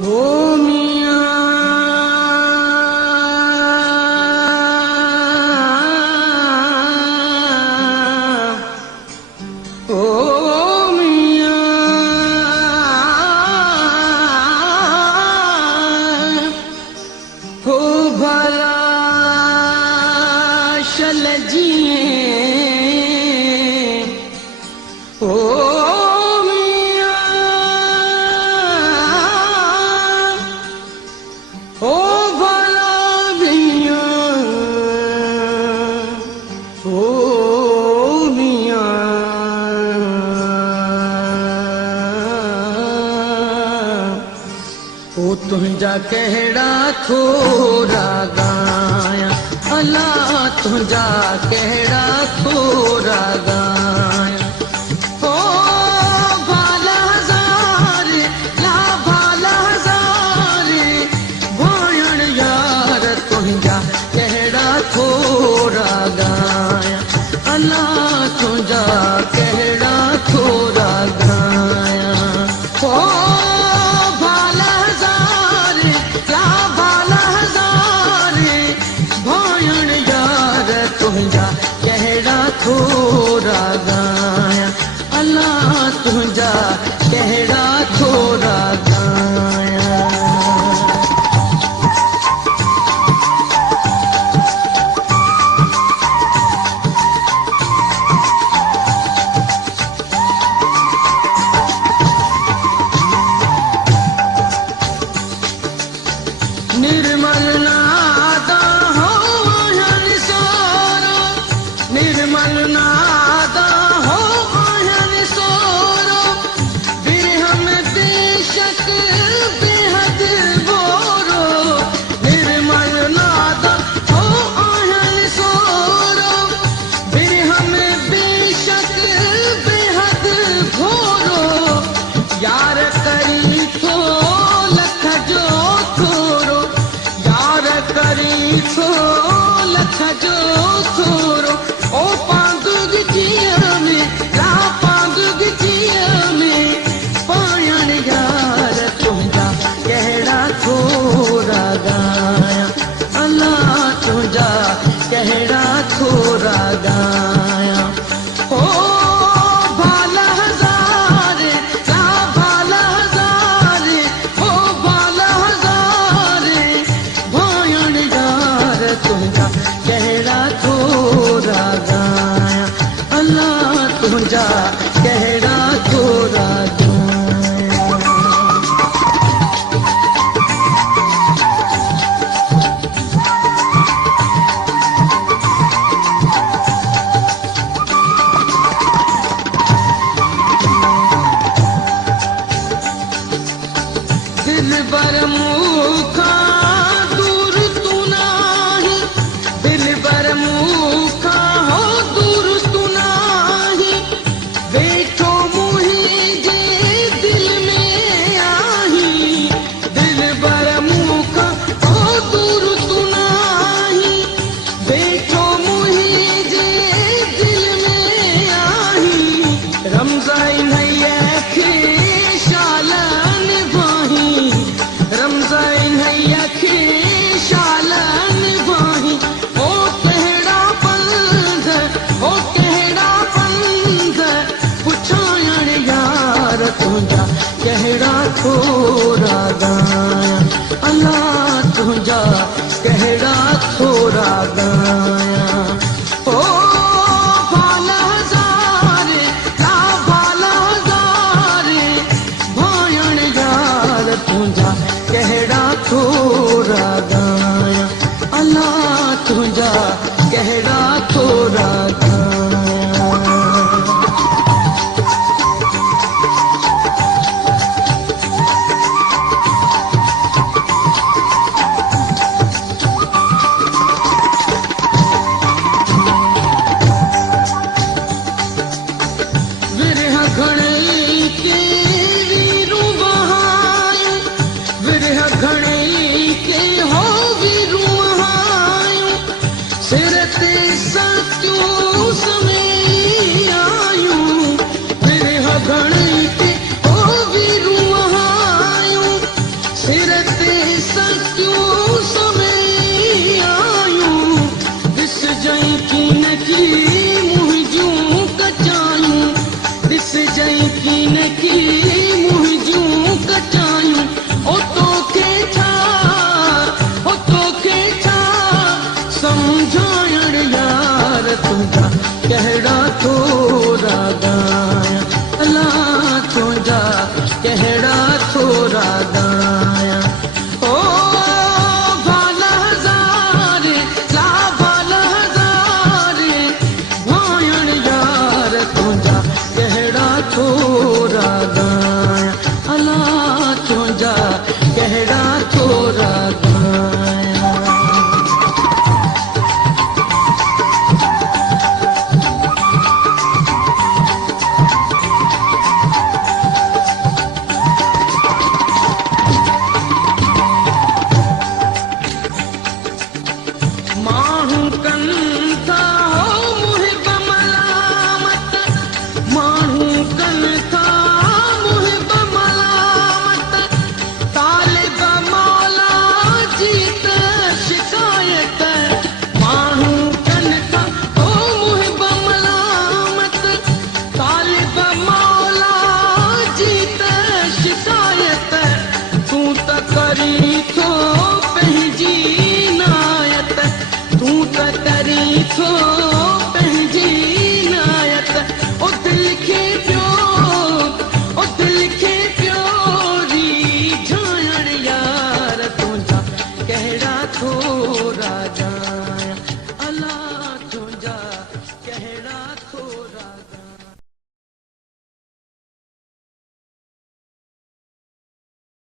ओ मियां ओ मियां हो भला शल जिए ओ तुझा कहड़ा थोरा गाया अल्लाह तुझा कहड़ा थोरा गाया ओ भाला हज़ार ला भाला हज़ार भायण यार तुझा कहड़ा थोरा गाया अल्लाह तुझा कहड़ा थोरा गाया ओ थोरा गाया अल्लाह तुझा कहड़ा थोरा गाया निर्मल नादा हो सोरो निर्मल नादा हो आयन सोरो बिरहम बेशक बेहद बोरो निर्मल नादा हो आयन सोरो बिरहम बेशक बेहद बोरो यार करी थो लख जो थोरो यार करी थो लख जो थोरो ओ पांगुग जिया में ला पांगुग जिया में पायण यार तुझा कहड़ा थोरा गाया अल्लाह तुझा कहड़ा थोरा गाया ओ भाला हज़ार ला भाला हज़ार ओ भाला हज़ार भायण यार तुझा कहड़ा थोरा गाया अल्लाह तुझा कहड़ा थोरा गाया दिल बर मुखा दूर तू नाही दिल बर मुखा हो दूर तू नाही बैठो मुझे दिल में आही दिल बर मुखा हो दूर तू नाही बैठो मुझे दिल में आही रमज़ान नैया खे शालन भाही रमज़ान नैया खे शालन भाही ओ कहड़ा पंध ओ कहड़ा पंध पुछायण यार तुझा कहड़ा थोरा गाया अल्लाह तुझा कहड़ा थोरा गाया ओ भाला हज़ार ला भाला हज़ार भायण यार तुझा कहड़ा थोरा गाया अल्लाह तुझा कहड़ा थोरा गाया विरह घणे के वीरू बहाए तुझा